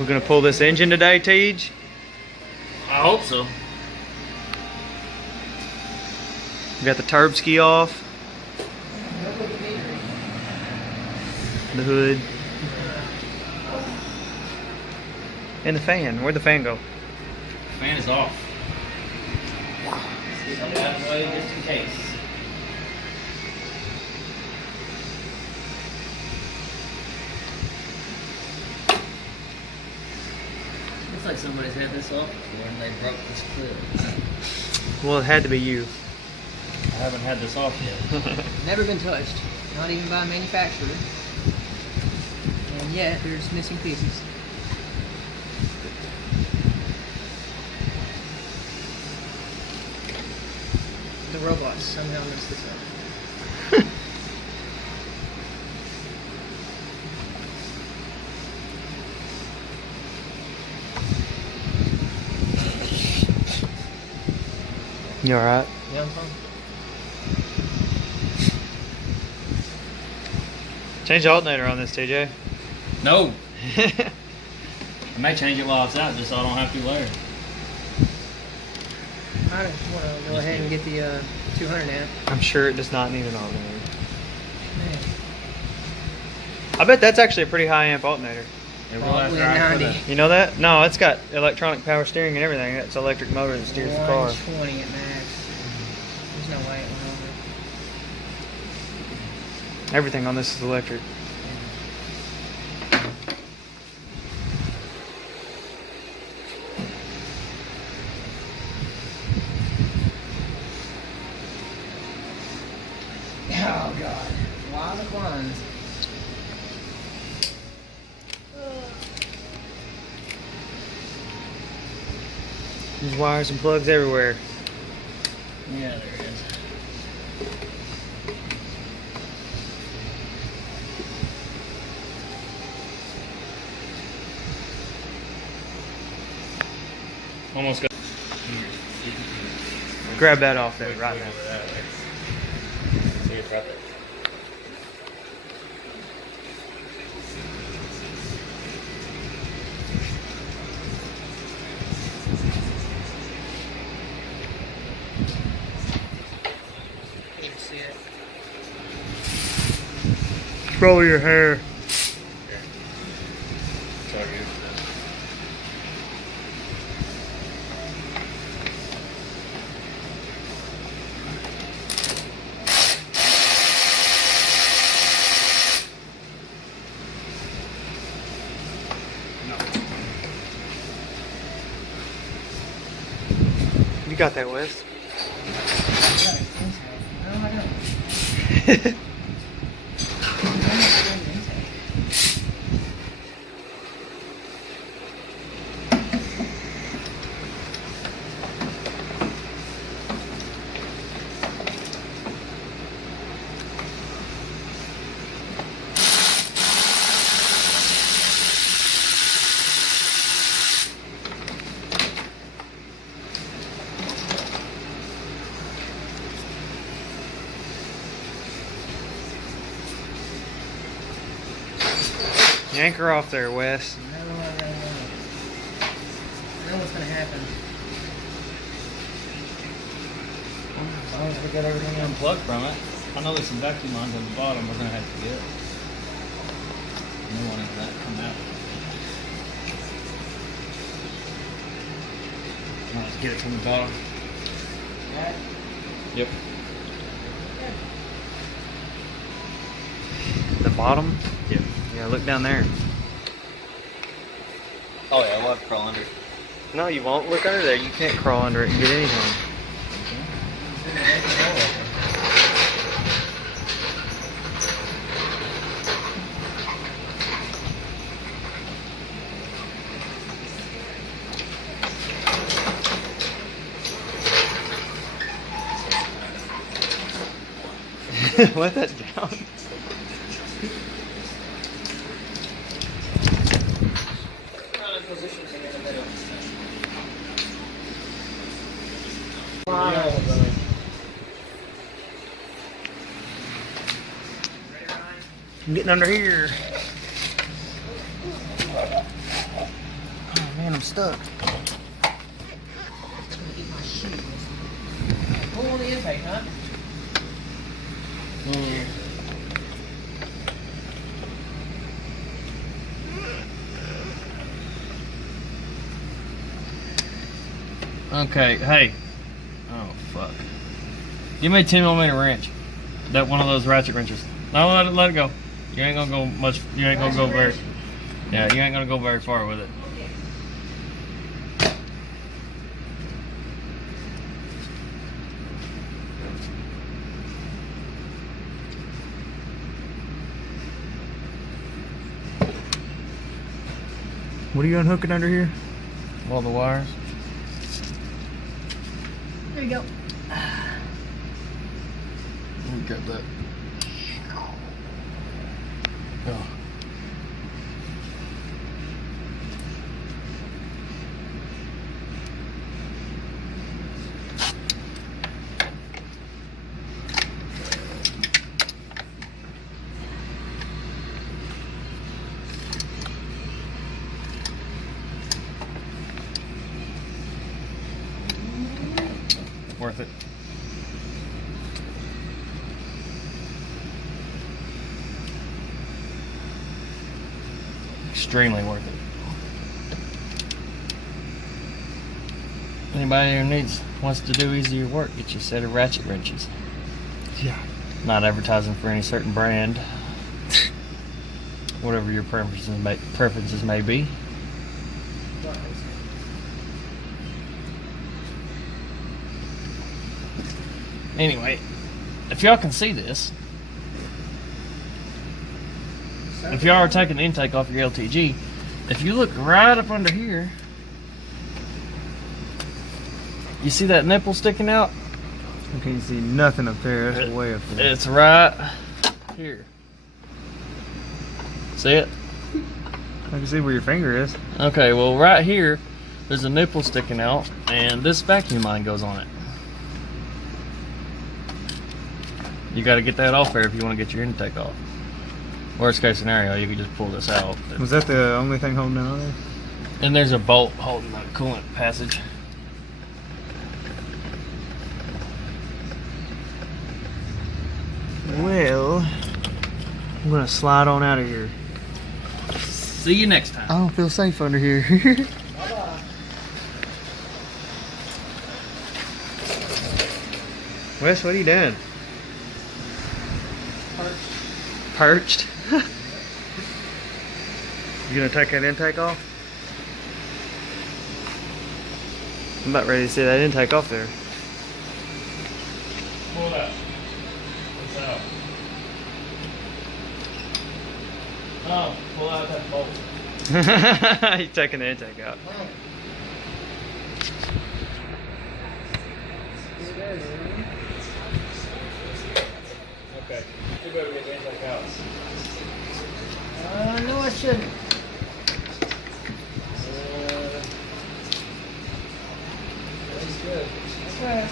We're gonna pull this engine today, Tej. I hope so. We got the turb ski off. The hood. And the fan. Where'd the fan go? Fan is off. That way just in case. Looks like somebody's had this off before and they broke this clip. Well, it had to be you. I haven't had this off yet. Never been touched, not even by a manufacturer. And yet, there's missing pieces. The robots somehow messed this up. You alright? Yeah, I'm fine. Change the alternator on this, TJ. No. I may change it while it's out just so I don't have to later. I just want to go ahead and get the 200 amp. I'm sure it does not need an alternator. Man, I bet that's actually a pretty high amp alternator. It will probably after I put 90. You know that? No, it's got electronic power steering and everything. It's an electric motor that steers the car. 120 at max. There's no way it went over. Everything on this is electric. Oh god. Why the climbs? There's wires and plugs everywhere. Yeah, there it is. Almost got. Grab that off there right now. See, it's right there. You can see it. Roll your hair. It's all good. You got that, Wes. No, I don't. Yank her off there, Wes. I know what's gonna happen. As long as we got everything unplugged from it. I know there's some vacuum lines on the bottom we're gonna have to get. New one is that come out. Let's get it from the bottom. Right? Yep. The bottom? Yep. Yeah, look down there. Oh yeah, we'll have to crawl under. No, you won't. Look under there. You can't crawl under it and get anything. Let that down. I'm getting under here. man, I'm stuck. Eat my shit. Pull on the intake, huh? Okay, hey. Oh, fuck. Give me a 10mm wrench. That one of those ratchet wrenches. No, let it go. You ain't gonna go much. You ain't gonna go very. Yeah, you ain't gonna go very far with it. What are you unhooking under here? All the wires. There you go. We got that. Oh. Worth it. Extremely worth it. Anybody who wants to do easier work, get you a set of ratchet wrenches. Yeah. Not advertising for any certain brand. Whatever your preferences may be. Anyway, if y'all can see this, if y'all are taking the intake off your LTG, if you look right up under here, you see that nipple sticking out? I can't see nothing up there. That's way up there. It's right here. See it? I can see where your finger is. Okay, well right here, there's a nipple sticking out, and this vacuum line goes on it. You got to get that off there if you want to get your intake off. Worst case scenario, you can just pull this out. Was that the only thing holding it on there? And there's a bolt holding the coolant passage. Well, I'm gonna slide on out of here. See you next time. I don't feel safe under here. Wes, what are you doing? Perched. You gonna take that intake off? I'm about ready to see that intake off there. Pull it out. It's out. Oh, pull out that bolt. He's taking the intake out. Okay. You better get the intake out. No, I shouldn't. That's good. Okay.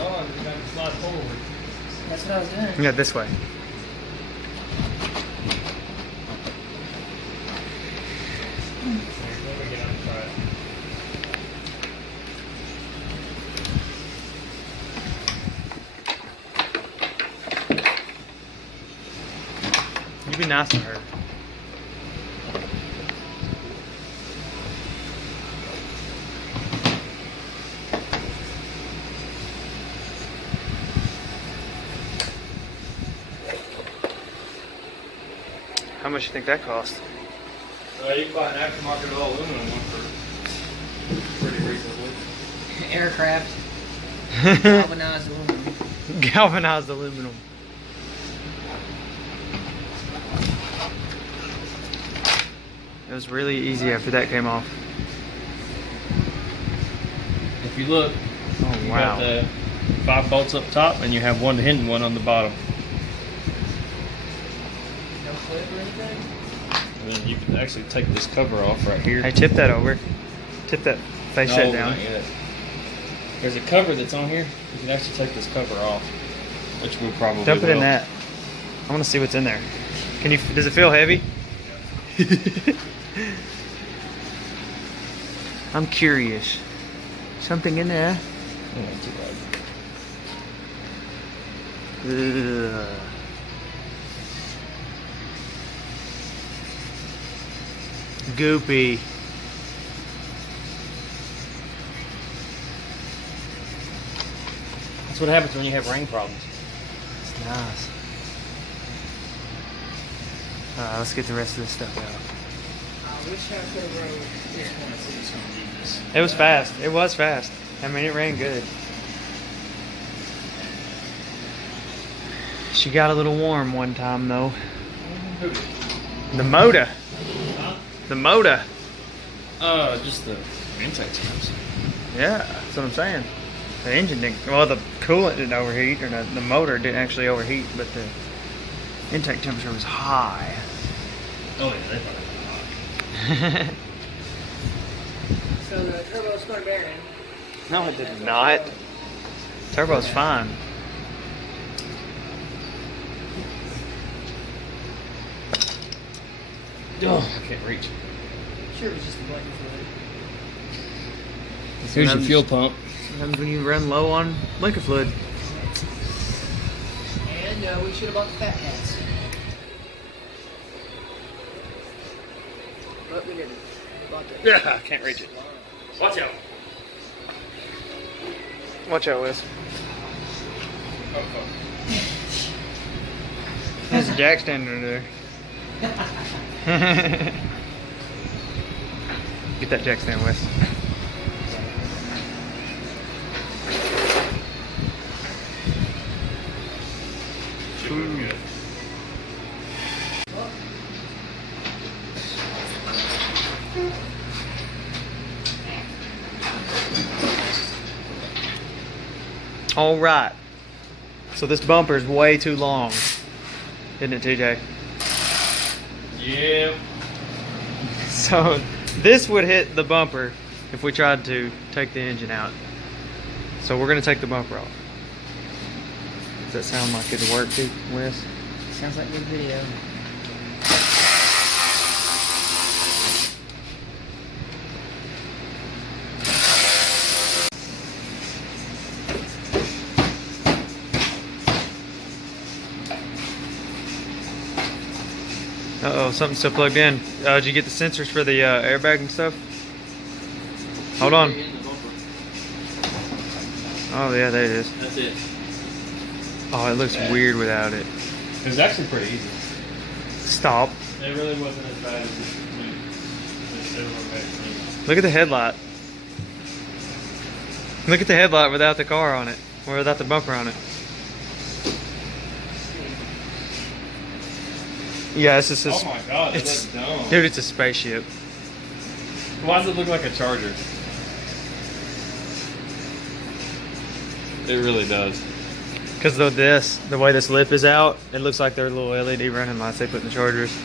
Oh, you got to slide forward. That's what I was doing. Yeah, this way. Let me get on the side. You be nice to her. How much do you think that cost? You can buy an aftermarket all aluminum one for pretty reasonably. Aircraft. Galvanized aluminum. Galvanized aluminum. It was really easy after that came off. If you look, Oh you wow. got the 5 bolts up top, and you have one hidden one on the bottom. No clip or anything? And then you can actually take this cover off right here. Hey, tip that over. Tip that face that down. Not yet. There's a cover that's on here. You can actually take this cover off. Which will probably Dump it in will. that. I want to see what's in there. Can you? Does it feel heavy? I'm curious. Something in there? Not too bad. Ugh. Goopy. That's what happens when you have ring problems. It's nice. Alright, let's get the rest of this stuff out. I wish I could have rode this one instead of some of these. It was fast. It was fast. I mean, it ran good. She got a little warm one time, though. The motor. The motor. Just the intake temps. Yeah, that's what I'm saying. The engine didn't, well, the coolant didn't overheat, or the motor didn't actually overheat, but the intake temperature was high. Oh yeah, they probably hot. So the turbo started bearing. No, it did not. Turbo's fine. Oh, I can't reach. Sure, it was just the blanket fluid. Here's your fuel pump. Sometimes when you run low on liquor fluid. And we should have bought the fat cats. But we didn't. We bought the Yeah, I can't reach it. Watch out. Watch out, Wes. There's a jack stand under there. Get that jack stand, Wes. Good. All right. So this bumper is way too long, isn't it, TJ? Yep. So this would hit the bumper if we tried to take the engine out. So we're gonna take the bumper off. Does that sound like it'd work, too, Wes? Sounds like a good video. Uh-oh, something's still plugged in. Did you get the sensors for the airbag and stuff? Hold on. Oh, yeah, there it is. That's it. Oh, it looks weird without it. It was actually pretty easy. Stop. It really wasn't as bad as it Look at the headlight. Look at the headlight without the car on it, or without the bumper on it. Yeah, it's just a, Oh my god, it it's, looks dumb. dude, it's a spaceship. Why does it look like a Charger? It really does. Because the way this lip is out, it looks like they're little LED running lights they put in the Chargers.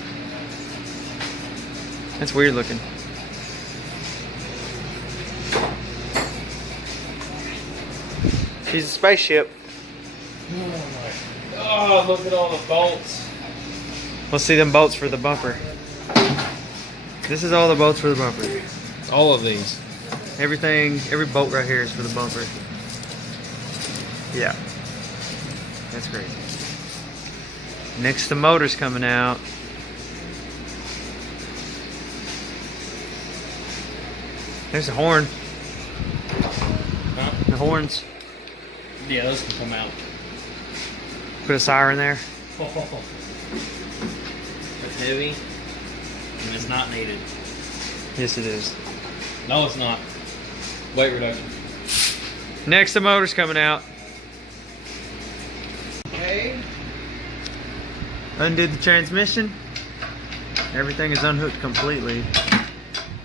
That's weird looking. She's a spaceship. Oh, look at all the bolts. Let's see them bolts for the bumper. This is all the bolts for the bumper. All of these. Everything, every bolt right here is for the bumper. Yeah. That's crazy. Next, the motor's coming out. There's the horn. Huh? The horns. Yeah, those can come out. Put a siren there. It's heavy, and it's not needed. Yes, it is. No, it's not. Weight reduction. Next, the motor's coming out. Okay. Undid the transmission. Everything is unhooked completely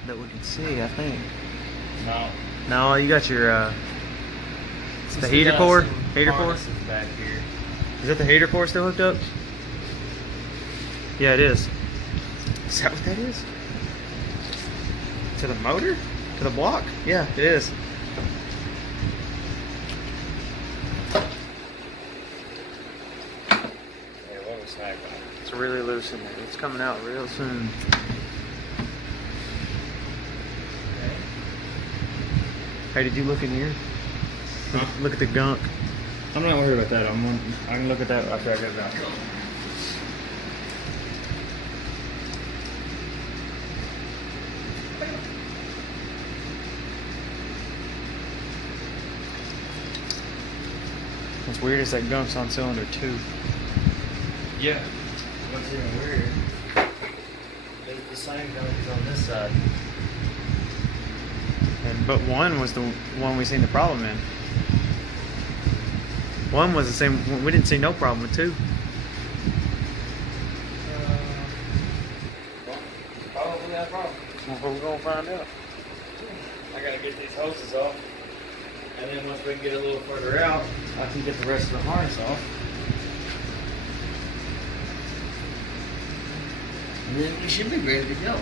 that we can see, I think. No. No, you got your it's the heater core. Heater core. Is back here. Is that the heater core still hooked up? Yeah, it is. Is that what that is? To the motor? To the block? Yeah, it is. really loose in there. It's coming out real soon. Hey, did you look in here? Look at the gunk. I'm not worried about that. I can look at that after I get it out. What's weird is that gunk's on cylinder 2. Yeah. What's even weird is the same gunk is on this side. But 1 was the one we seen the problem in. 1 was the same. We didn't see no problem with 2. Probably that problem. Well, we're gonna find out. I gotta get these hoses off, and then once we can get a little further out, I can get the rest of the harness off. And then we should be ready to go.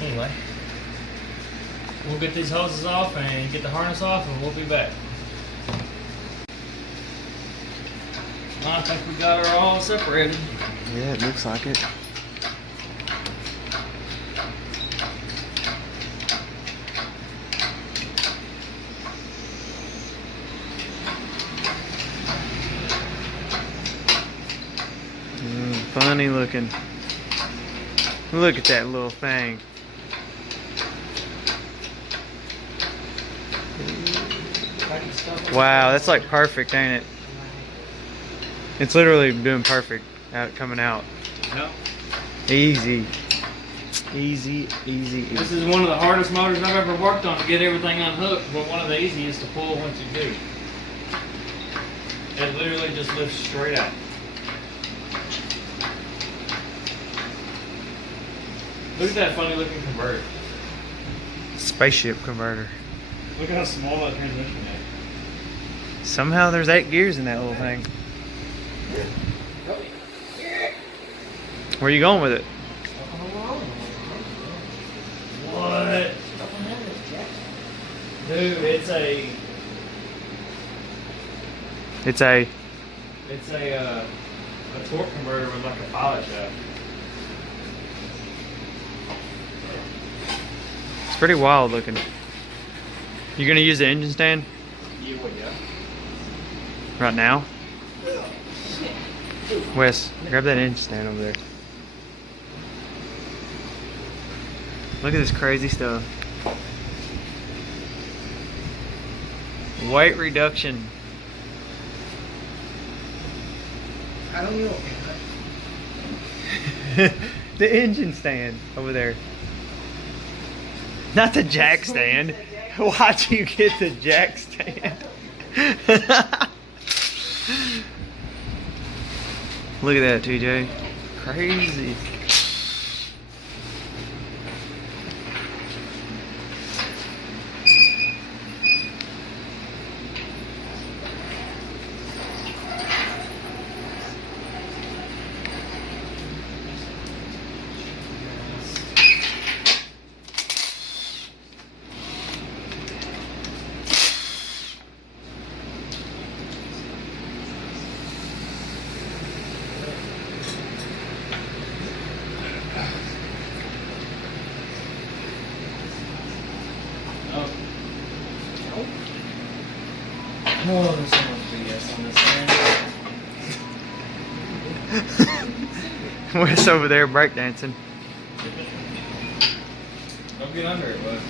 Anyway, we'll get these hoses off and get the harness off, and we'll be back. I think we got her all separated. Yeah, it looks like it. Funny looking. Look at that little thing. Wow, that's like perfect, ain't it? It's literally doing perfect out coming out. Yep. Easy. Easy, easy, easy. This is one of the hardest motors I've ever worked on to get everything unhooked, but one of the easiest to pull once you do. It literally just lifts straight out. Look at that funny looking converter. Spaceship converter. Look at how small that transmission is. Somehow there's 8 gears in that little thing. Where are you going with it? What? Dude, it's a torque converter with like a pilot shaft. It's pretty wild looking. You gonna use the engine stand? Yeah. Right now? Wes, grab that engine stand over there. Look at this crazy stuff. Weight reduction. I don't know. The engine stand over there. Not the jack stand. Why'd you get the jack stand? Look at that, TJ. Crazy. Oh, there's so much BS on this thing. Wes over there breakdancing. Don't get under it, bud.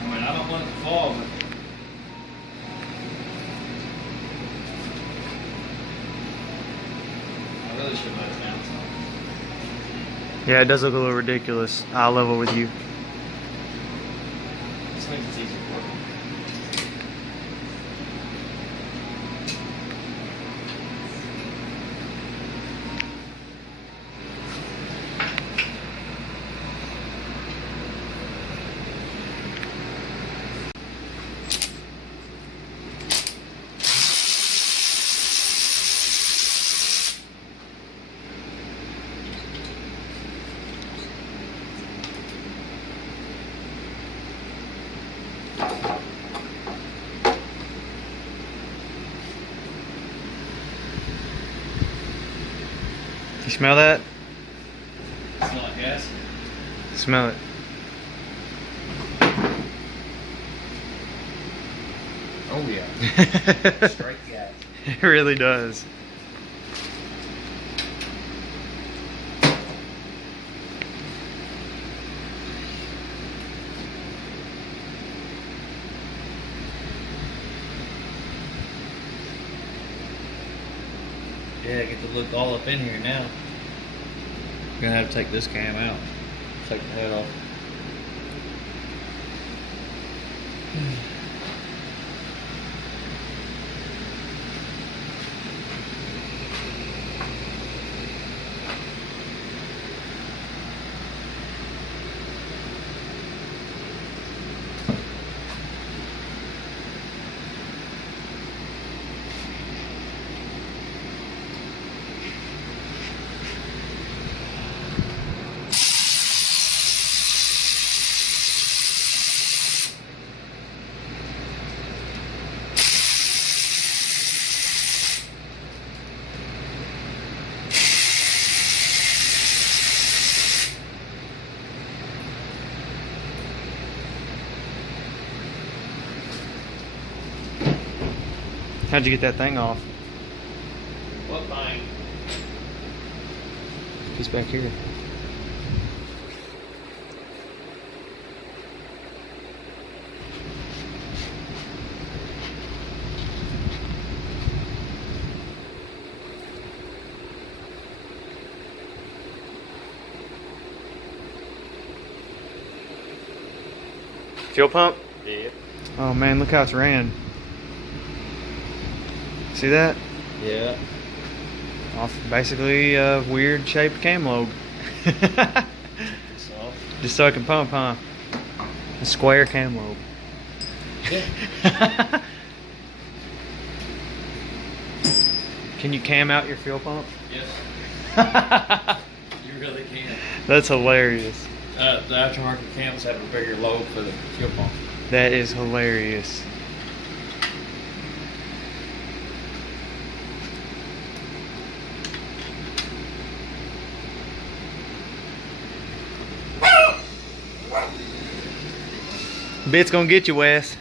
I mean, I don't want it to fall, but I really should let it down some. Yeah, it does look a little ridiculous. Eye level with you. This makes it easier for me. You smell that? It's not gas. Smell it. Oh yeah. Straight gas. It really does. Yeah, get to look all up in here now. You're gonna have to take this cam out. Take the head off. How'd you get that thing off? What thing? He's back here. Fuel pump? Yeah. Oh man, look how it's ran. See that? Yeah. Off basically a weird shaped cam lobe. So. Just so I can pump, huh? A square cam lobe. Yeah. Can you cam out your fuel pump? Yes. You really can. That's hilarious. The aftermarket cams have a bigger lobe for the fuel pump. That is hilarious. Bit's gonna get you, Wes.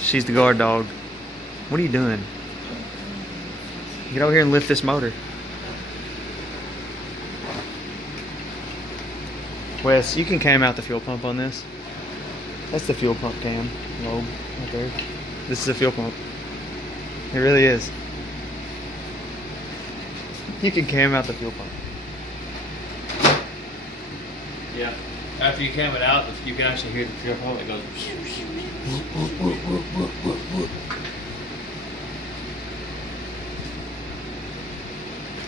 She's the guard dog. What are you doing? Get over here and lift this motor. Wes, you can cam out the fuel pump on this. That's the fuel pump cam lobe right there. This is a fuel pump. It really is. You can cam out the fuel pump. Yeah. After you cam it out, you can actually hear the fuel pump. It goes.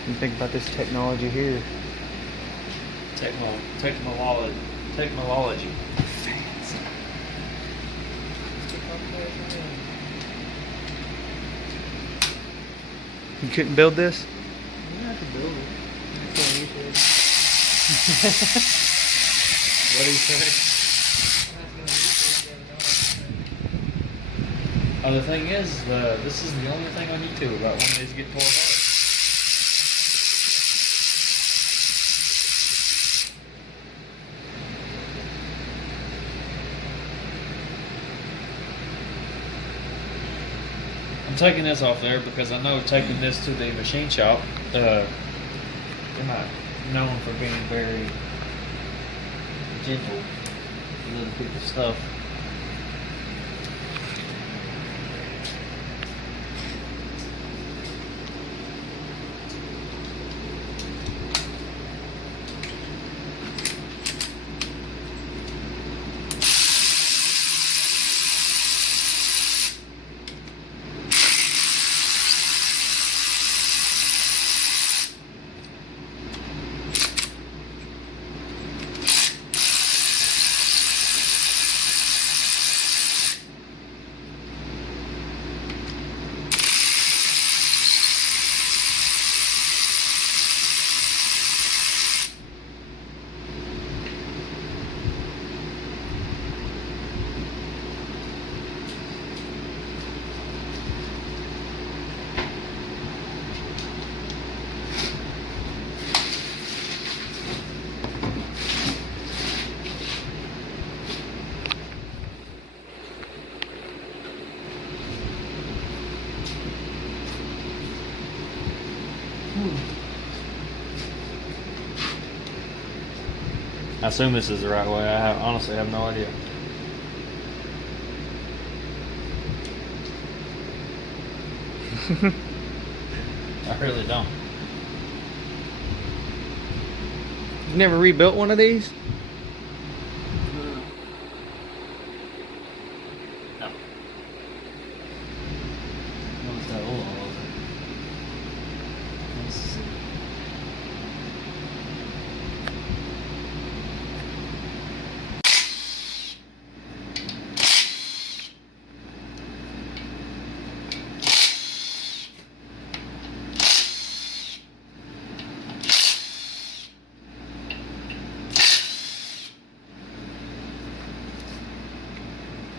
You think about this technology here. Technology. Fancy. You couldn't build this? Yeah, I can build it. That's what you said. What do you say? That's what you said. Oh, the thing is, this is the only thing on YouTube about when these get pulled apart. I'm taking this off there because I know taking this to the machine shop, they're not known for being very gentle with other people's stuff. I assume this is the right way. Honestly have no idea. I really don't. You never rebuilt one of these? No. What's that oil all over? Let's see.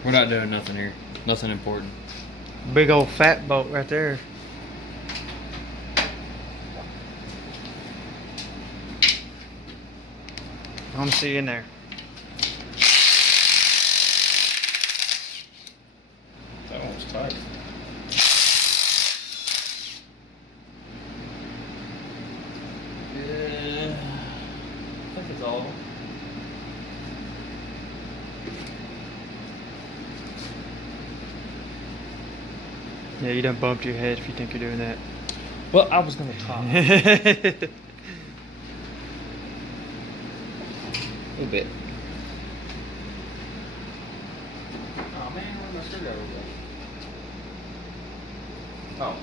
We're not doing nothing here. Nothing important. Big old fat bolt right there. I want to see you in there. That one was tight. Yeah, I think it's all. Yeah, you done bumped your head if you think you're doing that. Well, I was gonna talk. A little bit. Oh man, where'd my screwdriver go? Oh.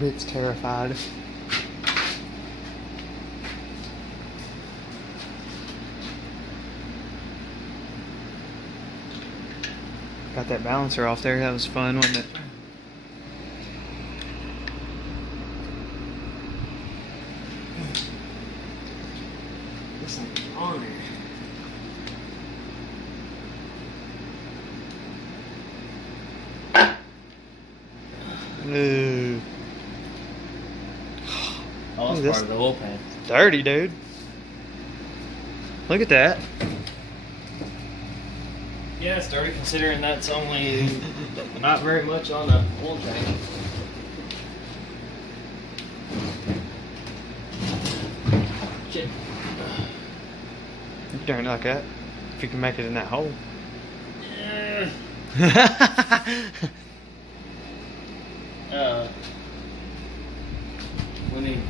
Bit's terrified. Got that balancer off there. That was fun, wasn't it? This thing is on there. Ooh. Oh, that's Look at part of the oil pan. Dirty, dude. Look at that. Yeah, it's dirty considering that's only not very much on the oil tank. Shit. You can turn it like that. If you can make it in that hole. We need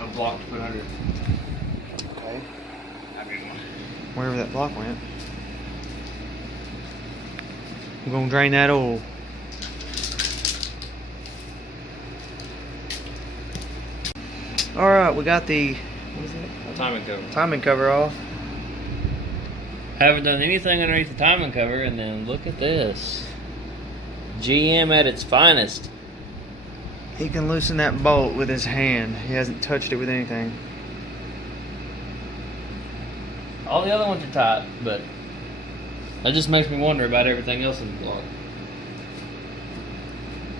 a block to put under. Okay. I mean, Wherever that block went. I'm gonna drain that oil. Alright, we got the what is that? timing cover. Timing cover off. Haven't done anything underneath the timing cover, and then look at this. GM at its finest. He can loosen that bolt with his hand. He hasn't touched it with anything. All the other ones are tight, but that just makes me wonder about everything else in the block.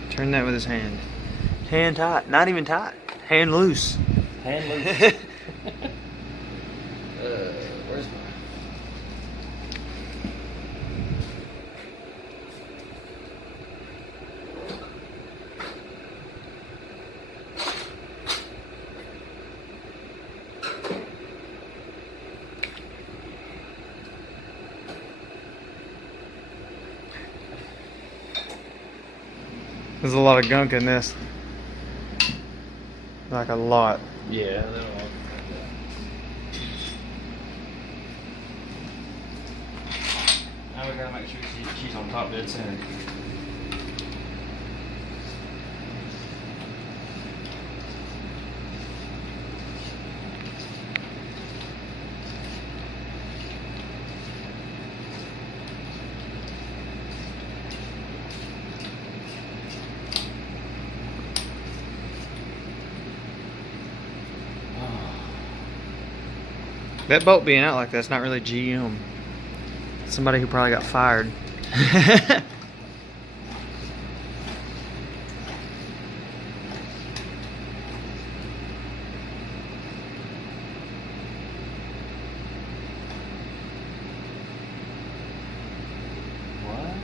Turn that with his hand. Hand tight. Not even tight. Hand loose. Hand loose. Where's my... There's a lot of gunk in this. Like a lot. Yeah, they don't want now we gotta make sure she's on top dead center. That bolt being out like that's not really GM. Somebody who probably got fired. What?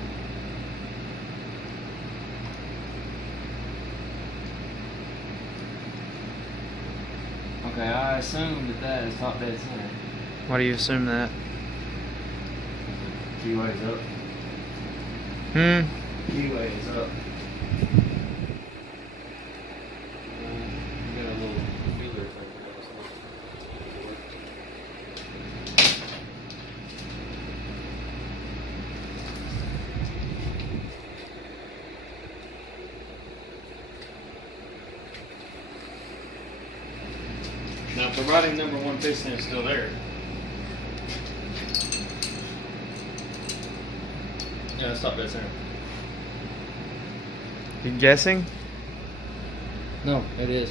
Okay, I assume that is top dead center. Why do you assume that? Keyway's up. Keyway is up. You got a little feeler thing. Now, providing number one piston is still there. Yeah, stop that center. You guessing? No, it is.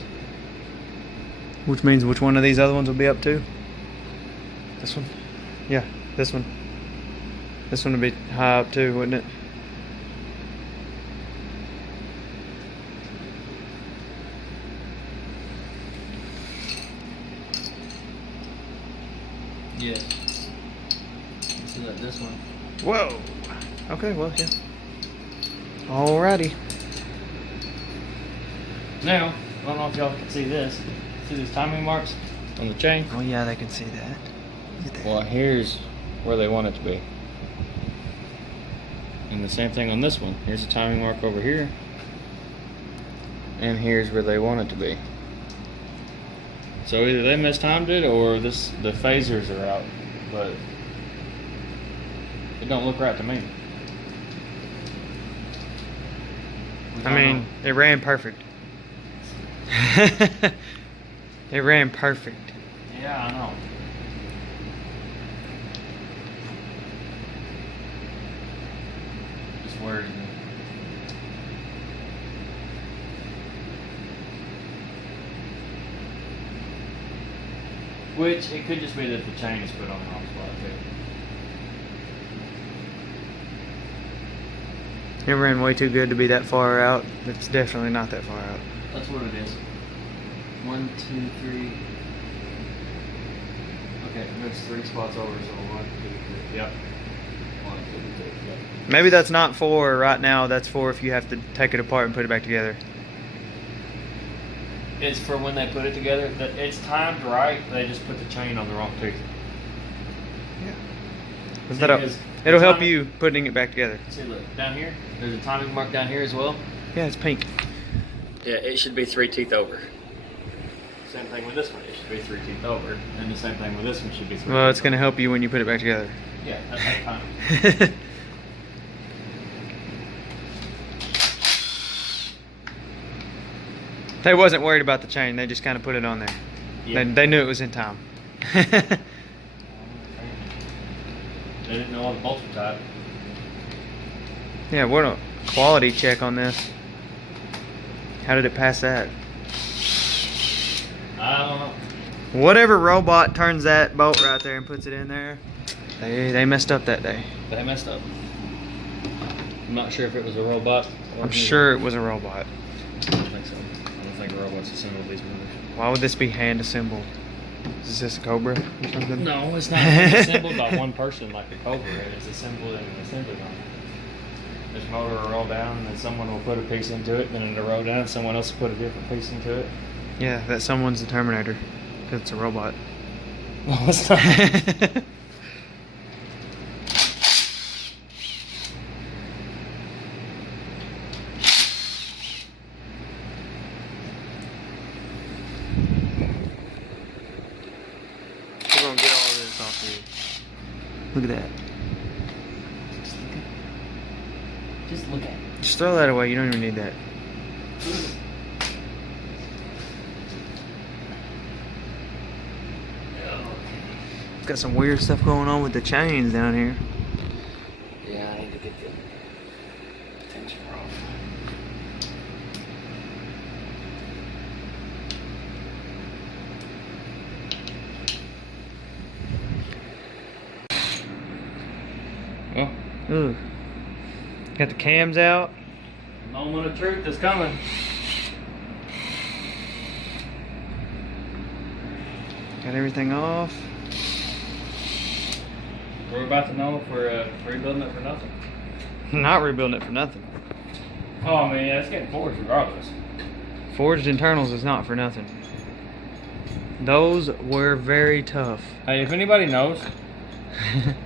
Which means which one of these other ones will be up to? This one? Yeah, this one. This one would be high up too, wouldn't it? Yeah. So that this one. Whoa! Okay, well, yeah. Alrighty. Now, I don't know if y'all can see this. See these timing marks on the chain? Oh yeah, they can see that. Look at that. Well, here's where they want it to be. And the same thing on this one. Here's a timing mark over here. And here's where they want it to be. So either they mistimed it or the phasers are out. But it don't look right to me. I mean, it ran perfect. It ran perfect. Yeah, I know. Just worried. Which, it could just be that the chain is put on the wrong spot too. It ran way too good to be that far out. It's definitely not that far out. That's what it is. 1, 2, 3. Okay, there's 3 spots over, so 1, 2, 3. Yep. 1, 2, 3. Yep. Maybe that's not for right now. That's for if you have to take it apart and put it back together. It's for when they put it together. It's timed right. They just put the chain on the wrong tooth. Yeah. It'll help you putting it back together. See, look down here. There's a timing mark down here as well. Yeah, it's pink. Yeah, it should be 3 teeth over. Same thing with this one. It should be 3 teeth over, and the same thing with this one should be 3. Well, it's going to help you when you put it back together. Yeah, that's how time. They wasn't worried about the chain. They just kind of put it on there. Yeah. They knew it was in time. They didn't know all the bolts were tight. Yeah, what a quality check on this. How did it pass that? I don't know. Whatever robot turns that bolt right there and puts it in there, they messed up that day. They messed up. I'm not sure if it was a robot. I'm sure it was a robot. I don't think so. I don't think a robot's assembled these motors. Why would this be hand assembled? Is this a Cobra or something? No, it's not assembled by one person like a Cobra. It's assembled in an assembly line. This motor will roll down, and then someone will put a piece into it, then it'll roll down, and someone else will put a different piece into it. Yeah, that someone's the Terminator. Because it's a robot. No, it's not. We're gonna get all of this off here. Look at that. Just look at it. Just throw that away. You don't even need that. It's got some weird stuff going on with the chains down here. Yeah, I need to get the tension off. Well, Ooh. Got the cams out. moment of truth is coming. Got everything off. We're about to know if we're rebuilding it for nothing. Not rebuilding it for nothing. Oh, I mean, yeah, it's getting forged regardless. Forged internals is not for nothing. Those were very tough. Hey, if anybody knows,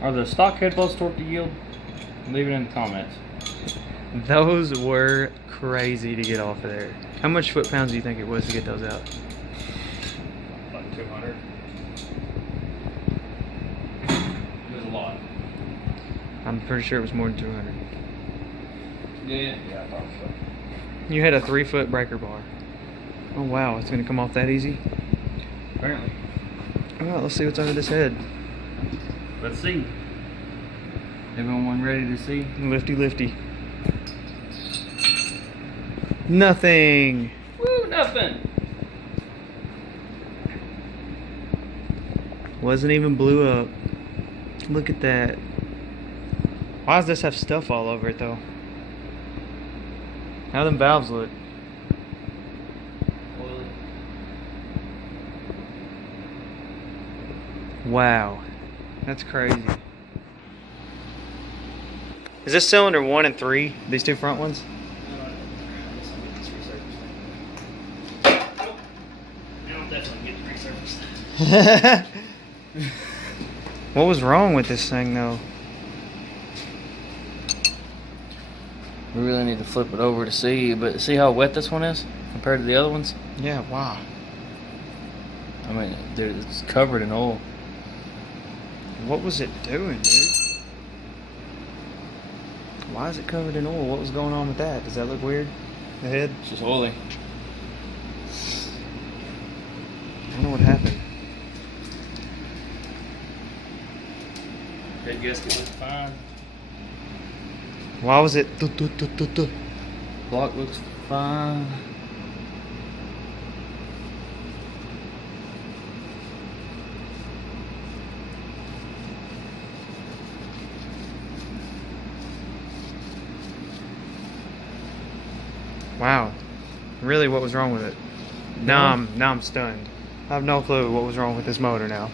are the stock head bolts torque to yield? Leave it in the comments. Those were crazy to get off of there. How much foot-pounds do you think it was to get those out? Like 200. It was a lot. I'm pretty sure it was more than 200. Yeah, I thought so. You had a 3-foot breaker bar. Oh wow, it's gonna come off that easy? Apparently. Alright, let's see what's under this head. Let's see. Everyone ready to see? Lifty, lifty. Nothing. Woo, nothing. Wasn't even blew up. Look at that. Why does this have stuff all over it though? How them valves look? Wow. That's crazy. Is this cylinder 1 and 3? These two front ones? What was wrong with this thing though? We really need to flip it over to see, but see how wet this one is compared to the other ones? Yeah, wow. I mean, it's covered in oil. What was it doing, dude? Why is it covered in oil? What was going on with that? Does that look weird? The head? It's just oily. I don't know what happened. Head gasket looks fine. Why was it? Block looks fine. Wow. Really, what was wrong with it? Now I'm stunned. I have no clue what was wrong with this motor now.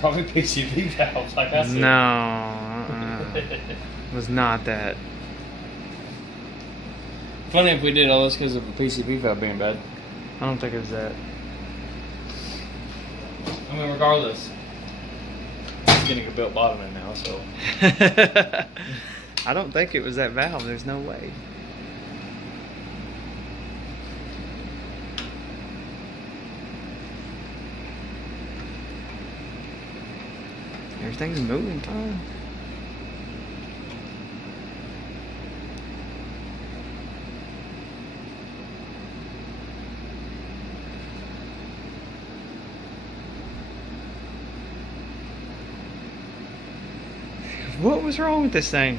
Probably PCV valves, like I said. No, it was not that. Funny if we did all this because of a PCV valve being bad. I don't think it was that. I mean, regardless, it's getting a built bottom in now, so. I don't think it was that valve. There's no way. Everything's moving fine. What was wrong with this thing?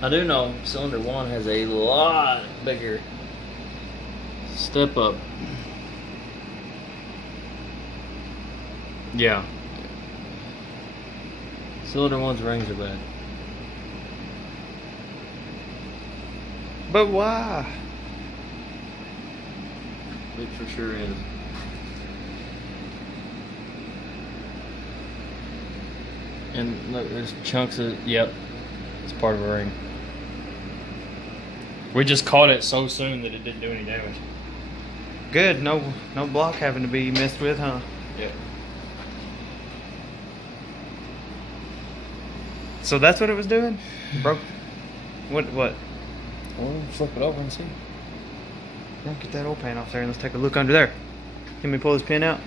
I do know cylinder 1 has a lot bigger step up. Yeah. Cylinder 1's rings are bad. But why? It for sure is. And look, there's chunks of, yep, it's part of a ring. We just caught it so soon that it didn't do any damage. Good. No block having to be messed with, huh? Yeah. So that's what it was doing? Broke. What? Well, flip it over and see. Yeah, get that oil pan off there and let's take a look under there. Can we pull this pin out?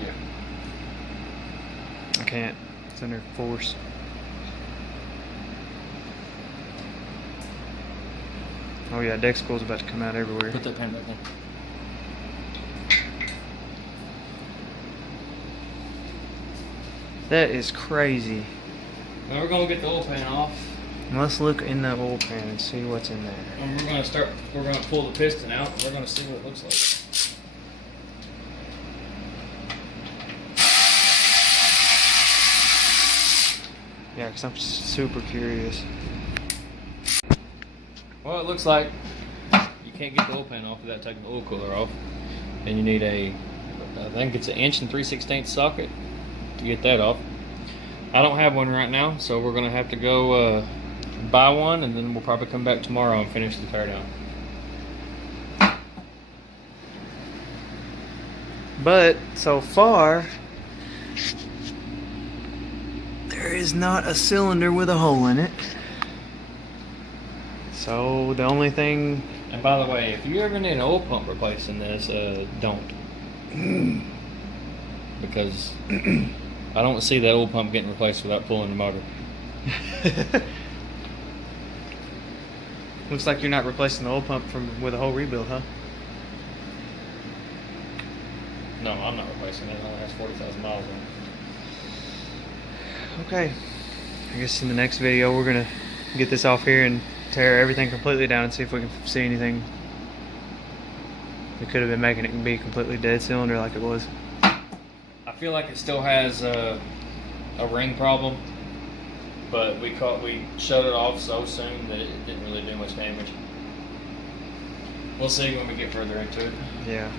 Yeah. I can't. It's under force. Oh yeah, deck spool's about to come out everywhere. Put that pin back in. That is crazy. Now we're gonna get the oil pan off. Let's look in the oil pan and see what's in there. And we're gonna pull the piston out and we're gonna see what it looks like. Yeah, because I'm super curious. Well, it looks like you can't get the oil pan off without taking the oil cooler off. And you need I think it's an 1 3/16 socket to get that off. I don't have one right now, so we're gonna have to go buy one, and then we'll probably come back tomorrow and finish the teardown. But so far, there is not a cylinder with a hole in it. So the only thing. And by the way, if you ever need an oil pump replaced in this, don't. Because I don't see that oil pump getting replaced without pulling the motor. Looks like you're not replacing the oil pump with a whole rebuild, huh? No, I'm not replacing it. It only has 40,000 miles on it. Okay. I guess in the next video we're gonna get this off here and tear everything completely down and see if we can see anything that could have been making it be a completely dead cylinder like it was. I feel like it still has a ring problem, but we shut it off so soon that it didn't really do much damage. We'll see when we get further into it. Yeah.